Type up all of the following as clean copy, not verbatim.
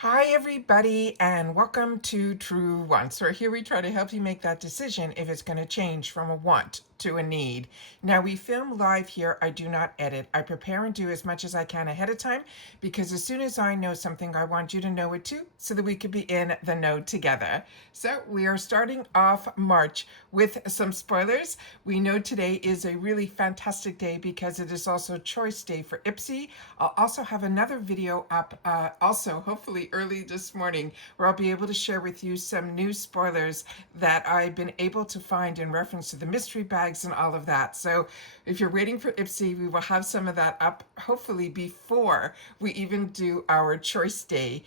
Hi, everybody, and welcome to True Wants, where here we try to help you make that decision if it's going to change from a want to a need. Now, we film live here. I do not edit. I prepare and do as much as I can ahead of time because as soon as I know something, I want you to know it too so that we could be in the know together. So, we are starting off March with some spoilers. We know today is a really fantastic day because it is also Choice Day for IPSY. I'll also have another video up, also hopefully early this morning, where I'll be able to share with you some new spoilers that I've been able to find in reference to the mystery bags and all of that. So if you're waiting for IPSY, we will have some of that up hopefully before we even do our Choice Day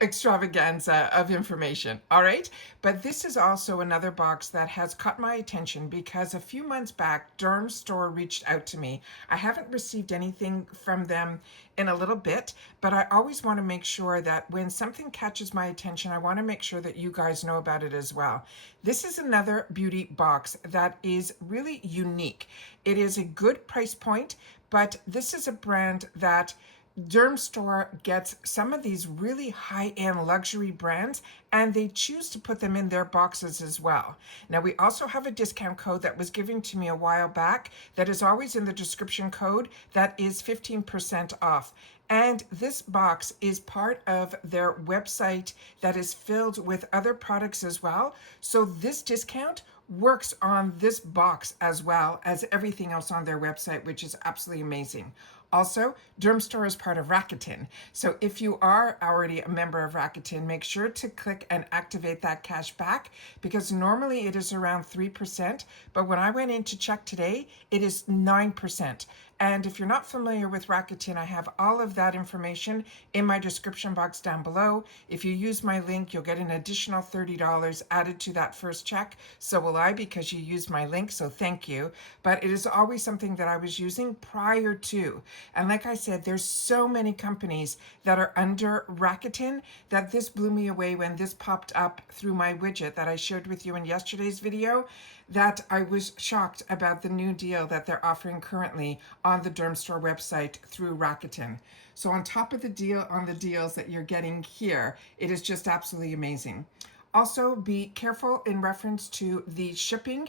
extravaganza of information. All right. But this is also another box that has caught my attention because a few months back, Dermstore reached out to me. I haven't received anything from them in a little bit, but I always want to make sure that when something catches my attention, I want to make sure that you guys know about it as well. This is another beauty box that is really unique. It is a good price point, but this is a brand that Dermstore gets some of these really high-end luxury brands and they choose to put them in their boxes as well. Now, we also have a discount code that was given to me a while back that is always in the description code that is 15% off. And this box is part of their website that is filled with other products as well. So this discount works on this box as well as everything else on their website, which is absolutely amazing. Also, Dermstore is part of Rakuten. So if you are already a member of Rakuten, make sure to click and activate that cash back because normally it is around 3%. But when I went in to check today, it is 9%. And if you're not familiar with Rakuten, I have all of that information in my description box down below. If you use my link, you'll get an additional $30 added to that first check. So will I because you used my link, so thank you. But it is always something that I was using prior to. And like I said, there's so many companies that are under Rakuten that this blew me away when this popped up through my widget that I shared with you in yesterday's video, that I was shocked about the new deal that they're offering currently on the Dermstore website through Rakuten. So on top of the deal on the deals that you're getting here, it is just absolutely amazing. Also, be careful in reference to the shipping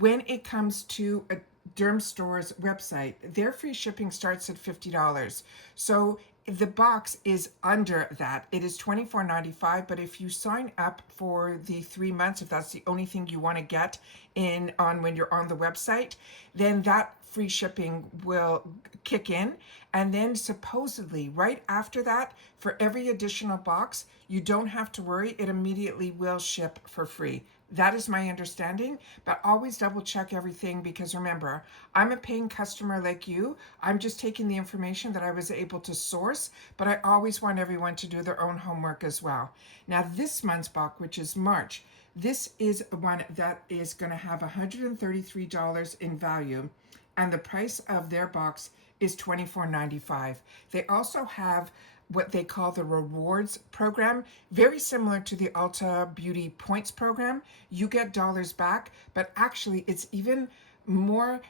when it comes to a Dermstore's website. Their free shipping starts at $50. So the box is under that. It is $24.95, but if you sign up for the 3 months, if that's the only thing you want to get in on when you're on the website, then that free shipping will kick in. And then supposedly right after that, for every additional box, you don't have to worry. It immediately will ship for free. That is my understanding, but always double check everything because remember, I'm a paying customer like you. I'm just taking the information that I was able to source, but I always want everyone to do their own homework as well. Now, this month's box, which is March, this is one that is going to have $133 in value, and the price of their box is $24.95. They also have what they call the rewards program, very similar to the Ulta Beauty Points program. You get dollars back, but actually it's even more,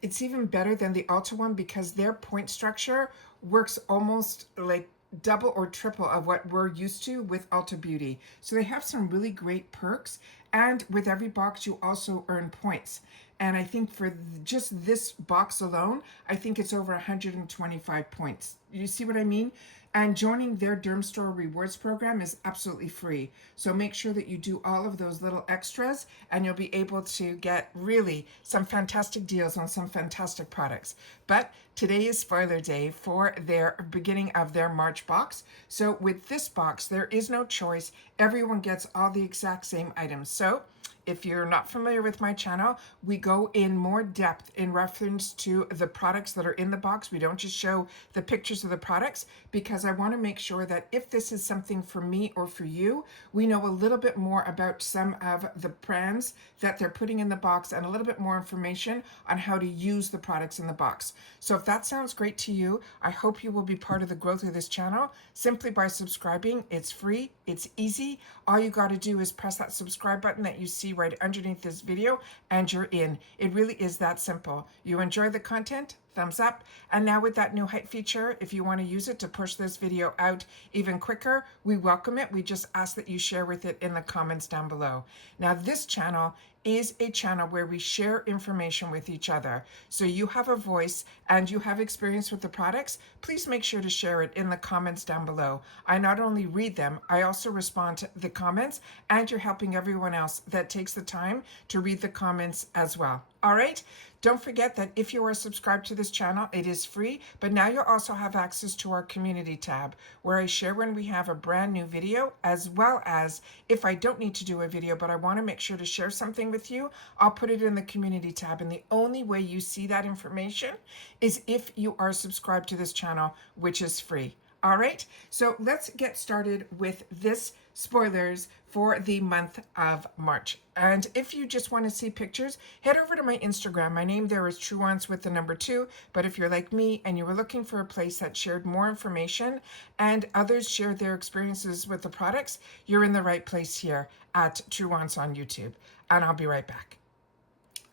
it's even better than the Ulta one because their point structure works almost like double or triple of what we're used to with Ulta Beauty. So they have some really great perks, and with every box you also earn points. And I think for just this box alone, I think it's over 125 points. You see what I mean? And joining their Dermstore rewards program is absolutely free. So make sure that you do all of those little extras and you'll be able to get really some fantastic deals on some fantastic products. But today is spoiler day for their beginning of their March box. So with this box, there is no choice. Everyone gets all the exact same items. So if you're not familiar with my channel, we go in more depth in reference to the products that are in the box. We don't just show the pictures of the products because I want to make sure that if this is something for me or for you, we know a little bit more about some of the brands that they're putting in the box and a little bit more information on how to use the products in the box. So if that sounds great to you, I hope you will be part of the growth of this channel simply by subscribing. It's free, it's easy. All you got to do is press that subscribe button that you see right underneath this video and you're in. It really is that simple. You enjoy the content? thumbs up. And now with that new height feature, if you want to use it to push this video out even quicker, we welcome it. We just ask that you share with it in the comments down below. Now this channel is a channel where we share information with each other. So you have a voice and you have experience with the products, please make sure to share it in the comments down below. I not only read them, I also respond to the comments, and you're helping everyone else that takes the time to read the comments as well. All right? Don't forget that if you are subscribed to this channel, it is free, but now you'll also have access to our community tab where I share when we have a brand new video, as well as if I don't need to do a video, but I want to make sure to share something with you, I'll put it in the community tab. And the only way you see that information is if you are subscribed to this channel, which is free. All right, so let's get started with this spoilers for the month of March. And if you just want to see pictures, head over to my Instagram. My name there is TrueWants with the number 2. But if you're like me and you were looking for a place that shared more information and others shared their experiences with the products, you're in the right place here at TrueWants on YouTube. And I'll be right back.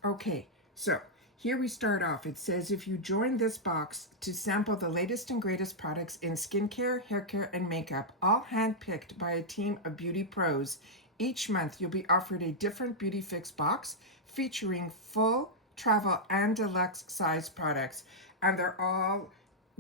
Okay, so here we start off. It says if you join this box to sample the latest and greatest products in skincare, hair care, and makeup, all handpicked by a team of beauty pros, each month you'll be offered a different BeautyFIX box featuring full, travel, and deluxe size products. And they're all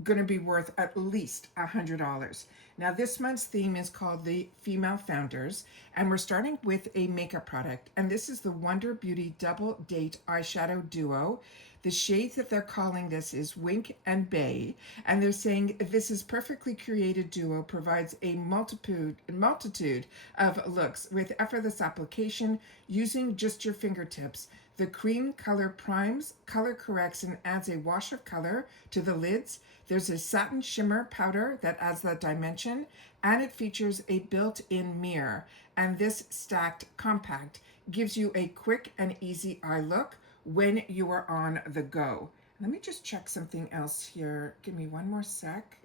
going to be worth at least $100. Now this month's theme is called the Female Founders, and we're starting with a makeup product, and this is the Wonder Beauty Double Date Eyeshadow Duo. The shades that they're calling this is Wink and Bay, and they're saying this is perfectly created duo provides a multitude of looks with effortless application using just your fingertips. The cream color primes, color corrects, and adds a wash of color to the lids. There's a satin shimmer powder that adds that dimension, and it features a built-in mirror. And this stacked compact gives you a quick and easy eye look when you are on the go. Let me just check something else here. Give me one more sec.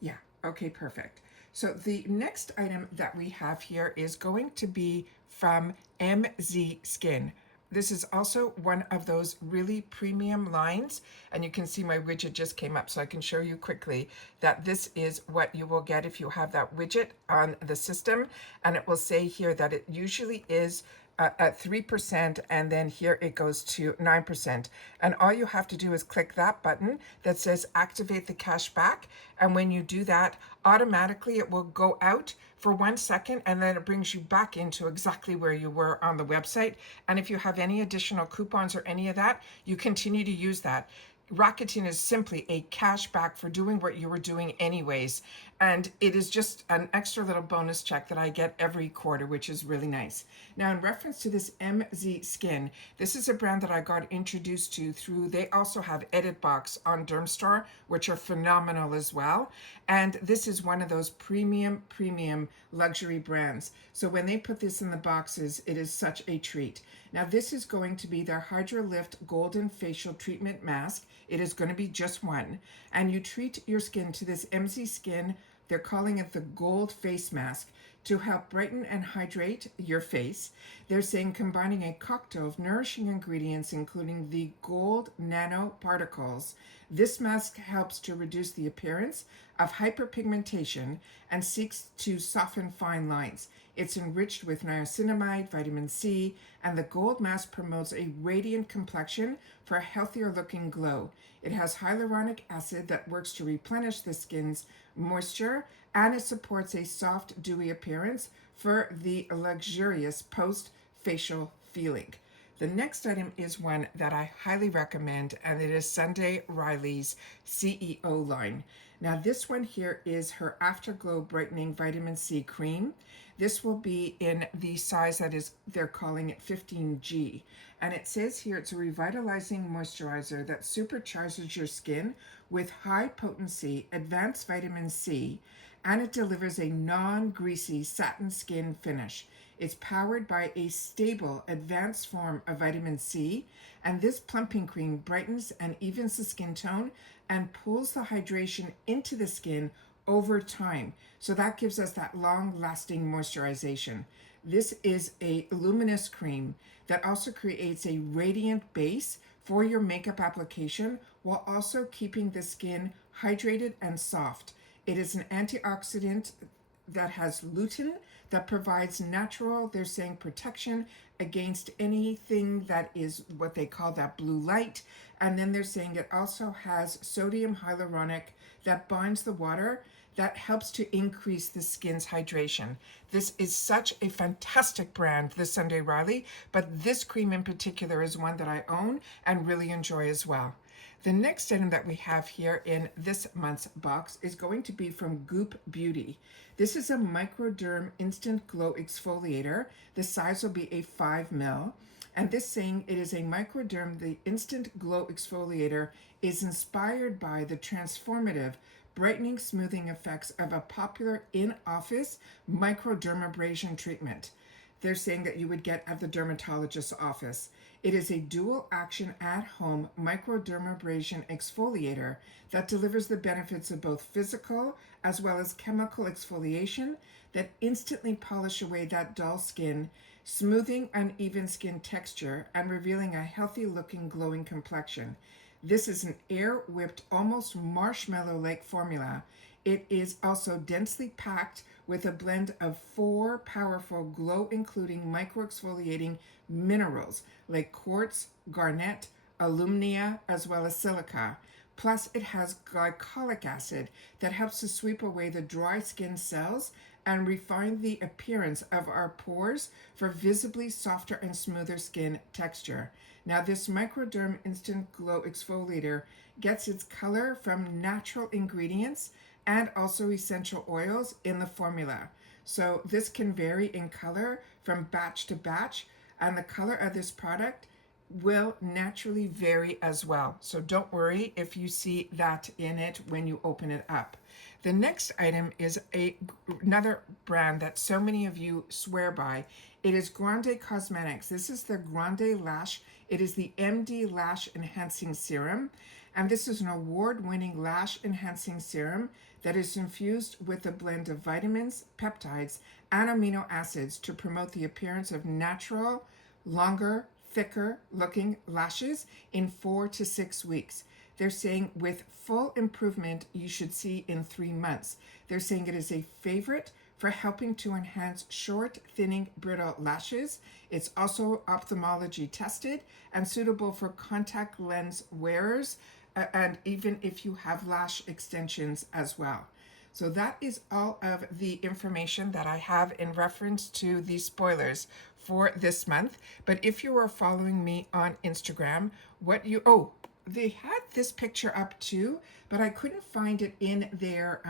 Yeah, okay, perfect. So the next item that we have here is going to be from MZ Skin. This is also one of those really premium lines, and you can see my widget just came up, so I can show you quickly that this is what you will get if you have that widget on the system. And it will say here that it usually is at 3%, and then here it goes to 9%. And all you have to do is click that button that says activate the cash back. And when you do that, automatically it will go out for 1 second, and then it brings you back into exactly where you were on the website. And if you have any additional coupons or any of that, you continue to use that. Rakuten is simply a cash back for doing what you were doing anyways. And it is just an extra little bonus check that I get every quarter, which is really nice. Now, in reference to this MZ Skin, this is a brand that I got introduced to through, they also have Edit Box on Dermstore, which are phenomenal as well. And this is one of those premium luxury brands. So when they put this in the boxes, it is such a treat. Now, this is going to be their Hydro Lift Golden Facial Treatment Mask. It is going to be just one. And you treat your skin to this MZ Skin, they're calling it the Gold Face Mask, to help brighten and hydrate your face. They're saying combining a cocktail of nourishing ingredients, including the gold nanoparticles. This mask helps to reduce the appearance of hyperpigmentation and seeks to soften fine lines. It's enriched with niacinamide, vitamin C, and the gold mask promotes a radiant complexion for a healthier looking glow. It has hyaluronic acid that works to replenish the skin's moisture, and it supports a soft, dewy appearance for the luxurious post-facial feeling. The next item is one that I highly recommend, and it is Sunday Riley's CEO line. Now this one here is her Afterglow Brightening Vitamin C Cream. This will be in the size that is, they're calling it 15G. And it says here it's a revitalizing moisturizer that supercharges your skin with high potency advanced vitamin C, and it delivers a non-greasy satin skin finish. It's powered by a stable advanced form of vitamin C, and this plumping cream brightens and evens the skin tone and pulls the hydration into the skin over time. So that gives us that long-lasting moisturization. This is a luminous cream that also creates a radiant base for your makeup application while also keeping the skin hydrated and soft. It is an antioxidant that has lutein that provides natural, they're saying, protection against anything that is what they call that blue light. And then they're saying it also has sodium hyaluronic that binds the water that helps to increase the skin's hydration. This is such a fantastic brand, the Sunday Riley, but this cream in particular is one that I own and really enjoy as well. The next item that we have here in this month's box is going to be from Goop Beauty. This is a Microderm Instant Glow Exfoliator. The size will be a 5 ml. And this saying it is a Microderm, the Instant Glow Exfoliator is inspired by the transformative brightening smoothing effects of a popular in-office microdermabrasion treatment. They're saying that you would get at the dermatologist's office. It is a dual action at-home microdermabrasion exfoliator that delivers the benefits of both physical as well as chemical exfoliation that instantly polish away that dull skin, smoothing uneven skin texture and revealing a healthy looking glowing complexion. This is an air-whipped, almost marshmallow-like formula. It is also densely packed with a blend of 4 powerful glow-including micro-exfoliating minerals like quartz, garnet, alumnia, as well as silica. Plus, it has glycolic acid that helps to sweep away the dry skin cells and refine the appearance of our pores for visibly softer and smoother skin texture. Now, this Microderm Instant Glow Exfoliator gets its color from natural ingredients and also essential oils in the formula. So this can vary in color from batch to batch, and the color of this product will naturally vary as well. So don't worry if you see that in it when you open it up. The next item is another brand that so many of you swear by. It is Grande Cosmetics. This is the Grande Lash. It is the MD Lash Enhancing Serum. And this is an award-winning lash enhancing serum that is infused with a blend of vitamins, peptides, and amino acids to promote the appearance of natural, longer, thicker looking lashes in 4 to 6 weeks. They're saying with full improvement, you should see in 3 months. They're saying it is a favorite for helping to enhance short, thinning, brittle lashes. It's also ophthalmology tested and suitable for contact lens wearers, and even if you have lash extensions as well. So that is all of the information that I have in reference to the spoilers for this month. But if you are following me on Instagram, they had this picture up too, but I couldn't find it in their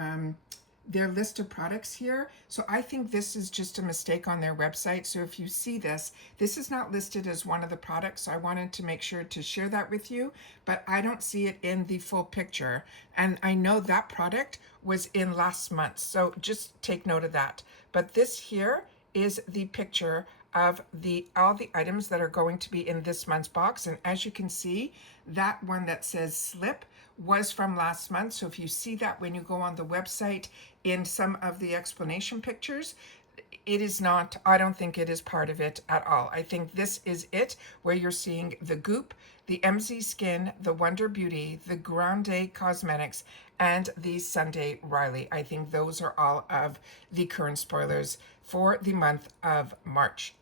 list of products here. So I think this is just a mistake on their website. So if you see this, this is not listed as one of the products. So I wanted to make sure to share that with you, but I don't see it in the full picture. And I know that product was in last month. So just take note of that. But this here is the picture of all the items that are going to be in this month's box. And as you can see, that one that says slip was from last month. So if you see that when you go on the website in some of the explanation pictures, it is not, I don't think it is part of it at all. I think this is it, where you're seeing the Goop, the MZ Skin, the Wonder Beauty, the Grande Cosmetics, and the Sunday Riley. I think those are all of the current spoilers for the month of March.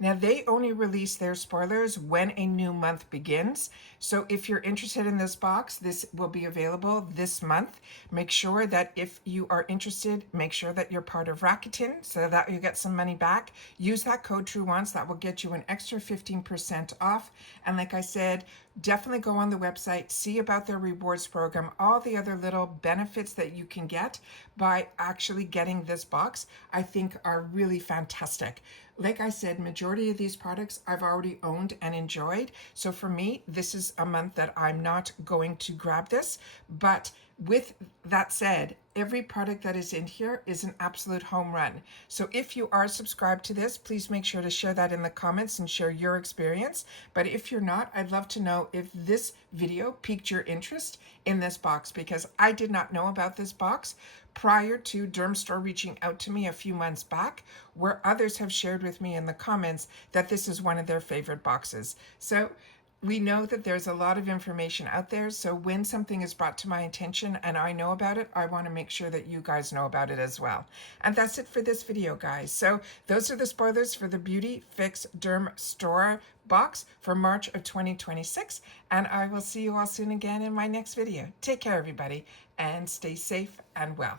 Now, they only release their spoilers when a new month begins. So if you're interested in this box, this will be available this month. Make sure that if you are interested, make sure that you're part of Rakuten so that you get some money back. Use that code TrueWants. That will get you an extra 15% off. And like I said, definitely go on the website, see about their rewards program, all the other little benefits that you can get by actually getting this box, I think are really fantastic. Like I said, majority of these products I've already owned and enjoyed. So for me, this is a month that I'm not going to grab this. But with that said, every product that is in here is an absolute home run. So if you are subscribed to this, please make sure to share that in the comments and share your experience. But if you're not, I'd love to know if this video piqued your interest in this box, because I did not know about this box prior to Dermstore reaching out to me a few months back, where others have shared with me in the comments that this is one of their favorite boxes. So We know that there's a lot of information out there, so when something is brought to my attention and I know about it, I want to make sure that you guys know about it as well. And that's it for this video, guys. So those are the spoilers for the BeautyFIX Dermstore box for March of 2026, and I will see you all soon again in my next video. Take care, everybody, and stay safe and well.